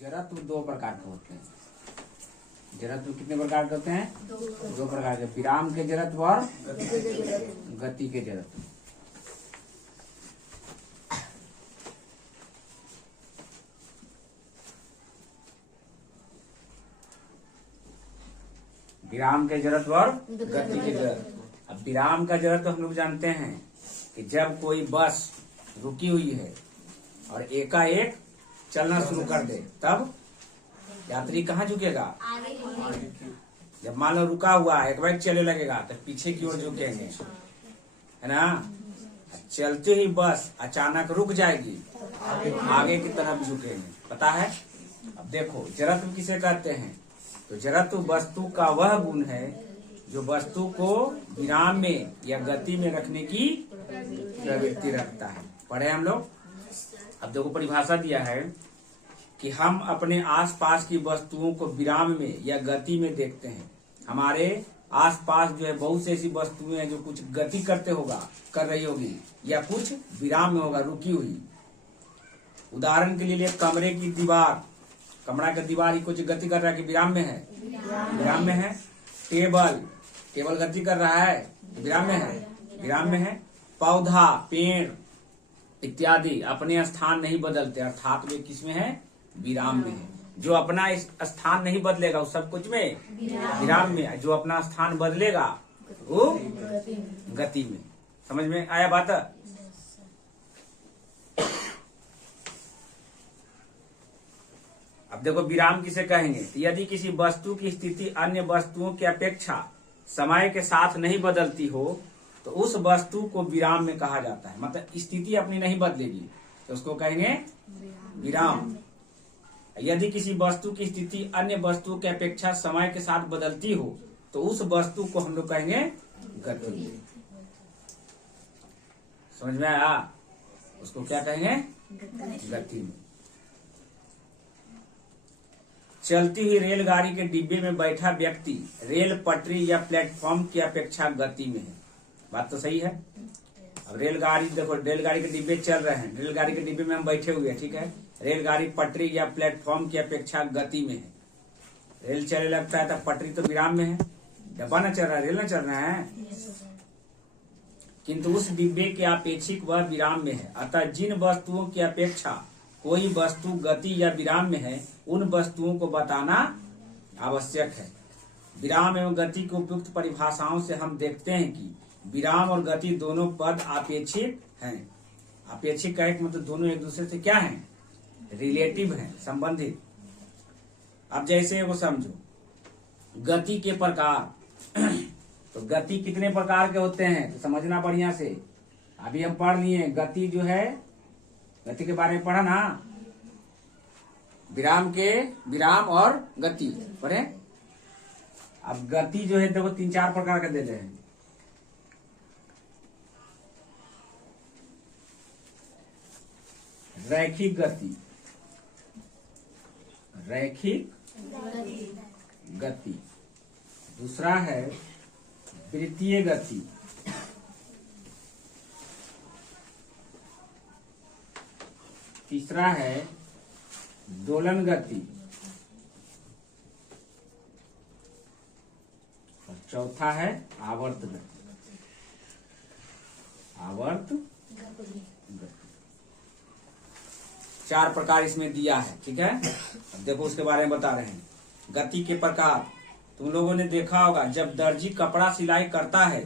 जड़त्व दो प्रकार के होते हैं। जड़त्व कितने प्रकार के होते हैं? दो प्रकार के, विराम के जड़त्व और गति के जड़त्व। विराम के जड़त्व और गति के जड़त्व। अब विराम का जड़त्व हम लोग जानते हैं कि जब कोई बस रुकी हुई है और एकाएक चलना शुरू कर दे तब यात्री कहाँ झुकेगा? जब मान लो रुका हुआ है, एक बार चलने लगेगा तो पीछे की ओर झुकेंगे, है ना। चलते ही बस अचानक रुक जाएगी, आगे की तरफ झुकेंगे, पता है। अब देखो जड़त्व किसे कहते हैं? तो जड़त्व वस्तु का वह गुण है जो वस्तु को विराम में या गति में रखने की प्रवृत्ति रखता है। पढ़े हम लोग। अब देखो परिभाषा दिया है कि हम अपने आसपास की वस्तुओं को विराम में या गति में देखते हैं। हमारे आसपास जो है बहुत सी ऐसी वस्तुएं हैं जो कुछ गति कर रही होगी या कुछ विराम में होगा, रुकी हुई। उदाहरण के लिए कमरे की दीवार, कमरा की दीवार ही कुछ गति कर रहा है कि विराम में है? विराम में है। टेबल गति कर रहा है, विराम में है? विराम में है। पौधा, पेड़ इत्यादि अपने स्थान नहीं बदलते, अर्थात वे किसमें है? विराम में है। जो अपना स्थान नहीं बदलेगा उस सब कुछ में विराम में, जो अपना स्थान बदलेगा वो गति में। समझ में आया बात? अब देखो विराम किसे कहेंगे? तो यदि किसी वस्तु की स्थिति अन्य वस्तुओं की अपेक्षा समय के साथ नहीं बदलती हो तो उस वस्तु को विराम में कहा जाता है। मतलब स्थिति अपनी नहीं बदलेगी तो उसको कहेंगे विराम। यदि किसी वस्तु की स्थिति अन्य वस्तुओं की अपेक्षा समय के साथ बदलती हो तो उस वस्तु को हम लोग कहेंगे गति। समझ में आया? उसको क्या कहेंगे? गति में। चलती हुई रेलगाड़ी के डिब्बे में बैठा व्यक्ति रेल पटरी या प्लेटफॉर्म की अपेक्षा गति में है। बात तो सही है। अब रेलगाड़ी देखो, रेलगाड़ी के डिब्बे चल रहे हैं, रेलगाड़ी के डिब्बे में हम बैठे हुए हैं, ठीक है। रेलगाड़ी पटरी या प्लेटफॉर्म की अपेक्षा गति में है। रेल चलने लगता है तो पटरी तो विराम में है, डब्बा न चल रहा है, रेल न चल रहा है, किंतु उस डिब्बे के अपेक्षिक वह विराम में है। अतः जिन वस्तुओं की अपेक्षा कोई वस्तु गति या विराम में है उन वस्तुओं को बताना आवश्यक है। विराम एवं गति की उपयुक्त परिभाषाओं से हम देखते हैं कि विराम और गति दोनों पद आपेक्षिक हैं। आपेक्षिक का एक मतलब दोनों एक दूसरे से क्या हैं? रिलेटिव हैं, संबंधित। अब जैसे वो समझो गति के प्रकार तो गति कितने प्रकार के होते हैं तो समझना बढ़िया से। अभी हम पढ़ लिए गति जो है, गति के बारे में पढ़ा ना, विराम और गति पढ़े। अब गति जो है देखो 3-4 प्रकार के दे रहे हैं। रैखिक गति, दूसरा है वृत्तीय गति, तीसरा है दोलन गति और चौथा है आवर्त गति। गति 4 प्रकार इसमें दिया है, ठीक है। अब देखो उसके बारे में बता रहे हैं। गति के प्रकार तुम लोगों ने देखा होगा, जब दर्जी कपड़ा सिलाई करता है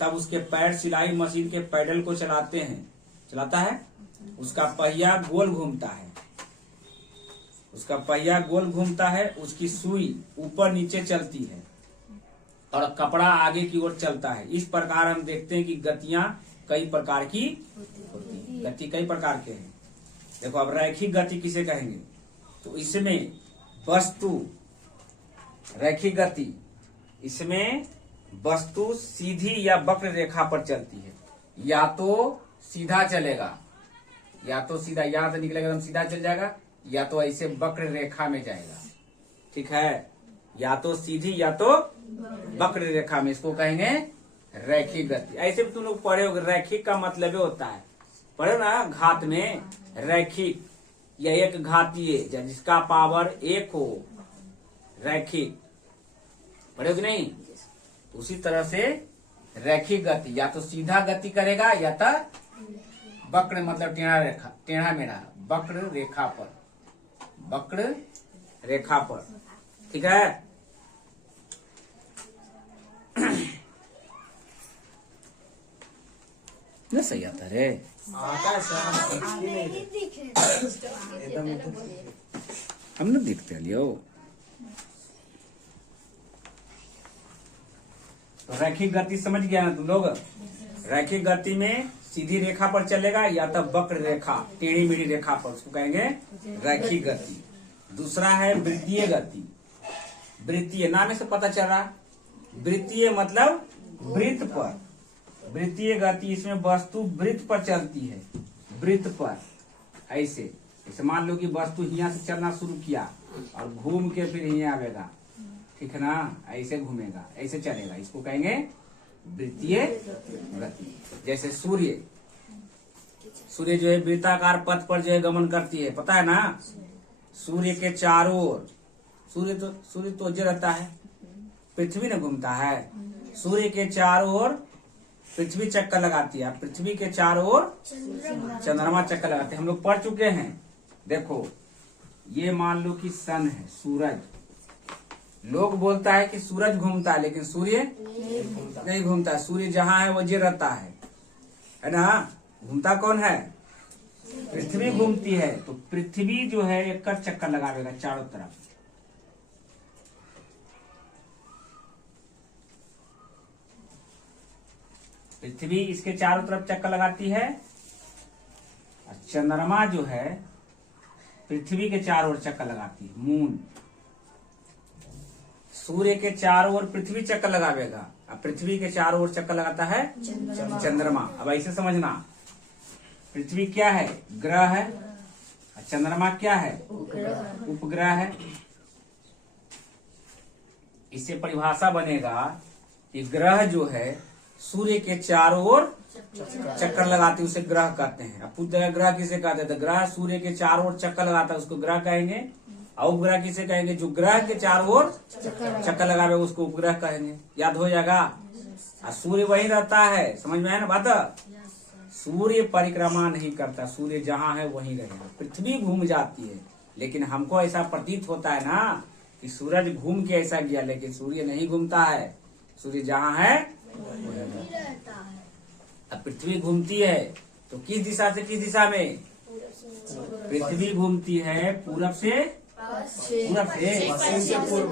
तब उसके पैर सिलाई मशीन के पैडल को चलाता है। उसका पहिया गोल घूमता है, उसकी सुई ऊपर नीचे चलती है और कपड़ा आगे की ओर चलता है। इस प्रकार हम देखते हैं कि गतियां कई प्रकार की होती हैं। गति कई प्रकार के हैं। देखो अब रैखिक गति किसे कहेंगे? तो इसमें रैखिक गति, इसमें वस्तु सीधी या वक्र रेखा पर चलती है। या तो सीधा चलेगा, यहां से निकलेगा एकदम सीधा चल जाएगा, या तो ऐसे वक्र रेखा में जाएगा, ठीक है। या तो सीधी या तो वक्र रेखा में, इसको कहेंगे रैखिक गति। ऐसे भी तुम लोग पढ़े हो, रैखिक का मतलब होता है, पढ़े ना घात में, रैखिक या एक घातीय जिसका पावर 1 हो, रैखिक, पढ़े कि नहीं? उसी तरह से रैखिक गति या तो सीधा गति करेगा या तो वक्र मतलब टेढ़ा मेढ़ा वक्र रेखा पर, ठीक है। न सही आता रे, हम न देखते लियो। तो रैखिक गति समझ गया ना तुम लोग? रैखिक गति में सीधी रेखा पर चलेगा या तो वक्र रेखा टेढ़ी मेढ़ी रेखा पर, उसको कहेंगे रैखिक गति। दूसरा है वृत्तीय गति। वृत्तीय नाम से पता चल रहा, वृत्तीय मतलब वृत्त पर। वृत्तीय गति, इसमें वस्तु वृत्त पर चलती है, वृत्त पर। ऐसे मान लो कि वस्तु यहाँ से चलना शुरू किया और घूम के फिर यहाँ आवेगा, ठीक है ना? ऐसे घूमेगा, ऐसे चलेगा, इसको कहेंगे वृत्तीय गति। जैसे सूर्य जो है वृत्ताकार पथ पर जो है गमन करती है, पता है ना? सूर्य के चारों ओर, सूर्य तो जो रहता है, पृथ्वी न घूमता है। सूर्य के चारों ओर पृथ्वी चक्कर लगाती है, पृथ्वी के चारों ओर चंद्रमा चक्कर लगाते हैं। हम लोग पढ़ चुके हैं। देखो ये मान लो कि सन है, सूरज। लोग बोलता है कि सूरज घूमता है, लेकिन सूर्य नहीं घूमता है। सूर्य जहाँ है वो जे रहता है ना? घूमता कौन है? पृथ्वी घूमती है। तो पृथ्वी जो है एक चक्कर लगावेगा चारों तरफ। पृथ्वी इसके चारों तरफ चक्कर लगाती है और चंद्रमा जो है पृथ्वी के चारों ओर चक्कर लगाती है, मून। सूर्य के चारों ओर पृथ्वी चक्कर लगावेगा और पृथ्वी के चारों ओर चक्कर लगाता है चंद्रमा। अब ऐसे समझना, पृथ्वी क्या है? ग्रह है। और चंद्रमा क्या है? उपग्रह है। इससे परिभाषा बनेगा कि ग्रह जो है सूर्य के चारों ओर चक्कर लगाते, उसे ग्रह कहते हैं। अब पूछते ग्रह किसे कहते हैं? तो ग्रह सूर्य के चारों ओर चक्कर लगाता है, उसको ग्रह कहेंगे। और उपग्रह किसे कहेंगे? जो ग्रह के चारों ओर चक्कर लगावे उसको उपग्रह कहेंगे। याद हो जाएगा। और सूर्य वही रहता है, समझ में आया ना बात? सूर्य परिक्रमा नहीं करता, सूर्य जहाँ है वहीं रहेगा। पृथ्वी घूम जाती है, लेकिन हमको ऐसा प्रतीत होता है ना कि सूरज घूम के ऐसा गया, लेकिन सूर्य नहीं घूमता है। सूर्य जहाँ है अब पृथ्वी घूमती है तो किस दिशा से किस दिशा में? पृथ्वी घूमती है पूरब से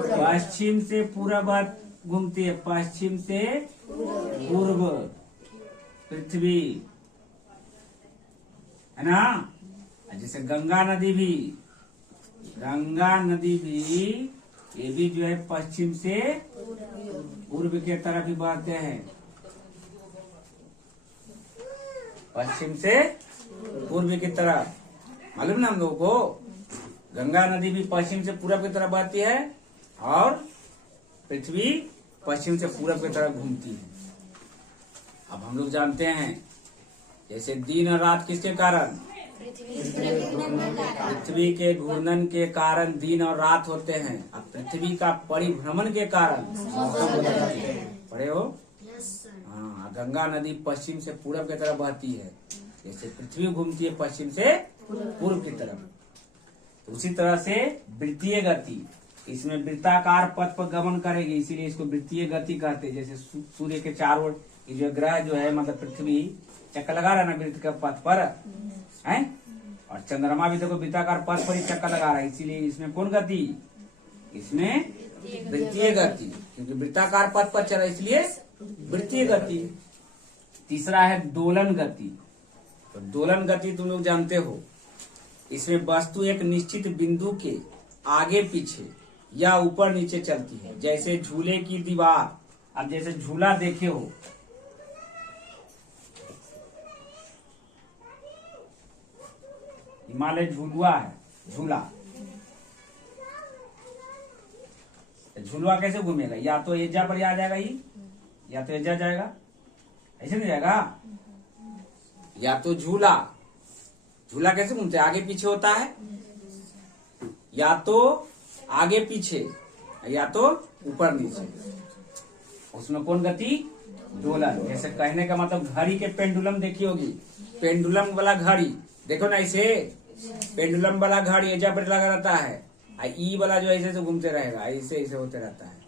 पश्चिम से पूरब घूमती है, पश्चिम से पूर्व पृथ्वी, है ना? जैसे गंगा नदी भी ये भी जो है पश्चिम से पूर्व के तरफ ही बहते हैं। पश्चिम से पूर्व की तरफ मालूम ना हम लोगों को? गंगा नदी भी पश्चिम से पूरब की तरफ बहती है और पृथ्वी पश्चिम से पूरब की तरफ घूमती है। अब हम लोग जानते हैं जैसे दिन और रात किसके कारण? पृथ्वी के घूर्णन के कारण दिन और रात होते हैं। अब पृथ्वी का परिभ्रमण के कारण पढ़े हो? हाँ, गंगा नदी पश्चिम से पूरब की तरफ बहती है, जैसे पृथ्वी घूमती है पश्चिम से पूर्व की तरफ। तो उसी तरह से वृत्तीय गति, इसमें वृत्ताकार पथ पर गमन करेगी, इसीलिए इसको वृत्तीय गति कहते हैं। जैसे सूर्य के चारों ओर जो ग्रह जो है मतलब पृथ्वी चक्कर लगा रहा है ना वृत्त के पथ पर, है? और चंद्रमा भी देखो वृत्ताकार पथ पर ही चक्कर लगा रहा है, इसीलिए इसमें कौन गति? इसमें वृत्तीय गति, क्योंकि वृत्ताकार पथ पर चला इसलिए वृत्तीय गति। तीसरा है दोलन गति। तो दोलन गति तुम लोग जानते हो, इसमें वस्तु एक निश्चित बिंदु के आगे पीछे या ऊपर नीचे चलती है, जैसे झूले की दीवार। अब जैसे झूला देखे हो, हिमालय झूलुआ है, झूलुआ कैसे घूमेगा? या तो एजा पर आ जाएगा ही, या तो एजा जाएगा, ऐसे नहीं जाएगा। या तो झूला झूला कैसे घूमते, आगे पीछे होता है, या तो आगे पीछे या तो ऊपर नीचे। उसमें कौन गति, दोलन। जैसे कहने का मतलब घड़ी के पेंडुलम देखी होगी, पेंडुलम वाला घड़ी देखो ना, ऐसे पेंडुलम वाला घड़ी जब लगा रहता है, ई वाला जो ऐसे घूमते रहेगा, ऐसे ऐसे होते रहता है।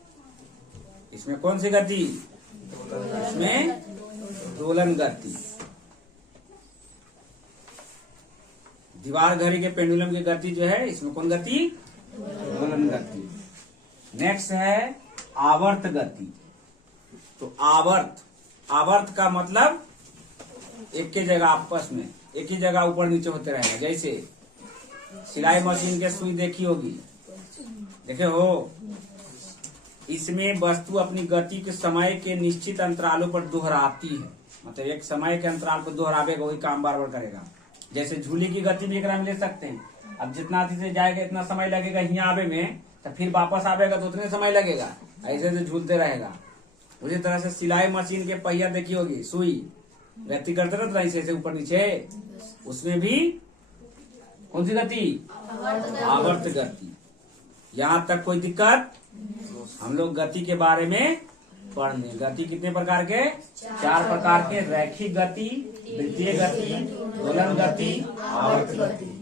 इसमें कौन सी गति, इसमें दोलन गति। दीवार घड़ी के पेंडुलम की गति जो है, इसमें कौन गति, दोलन गति। नेक्स्ट है आवर्त गति। तो आवर्त का मतलब एक ही जगह आपस में एक ही जगह ऊपर नीचे होते रहेगा। जैसे सिलाई मशीन के सुई देखी होगी, देखे हो, इसमें वस्तु अपनी गति के समय के निश्चित अंतरालों पर दोहराती है, मतलब एक समय के अंतराल पर दोहरावेगा, वही काम बार बार करेगा। जैसे झूले की गति भी एक में ले सकते हैं, अब जितना से जाएगा इतना समय लगेगा यहाँ आवे में, तो फिर वापस आवेगा तो उतने समय लगेगा, ऐसे से झूलते रहेगा। उसी तरह से सिलाई मशीन के पहिया देखी होगी, सुई गति करते रहता है ऐसे ऊपर नीचे, उसमें भी कौन सी गति, आवर्त गति। यहाँ तक कोई दिक्कत, हम लोग गति के बारे में पढ़ने। गति कितने प्रकार के, 4 प्रकार के, रैखिक गति, वृत्तीय गति, दोलन गति, आवर्त गति।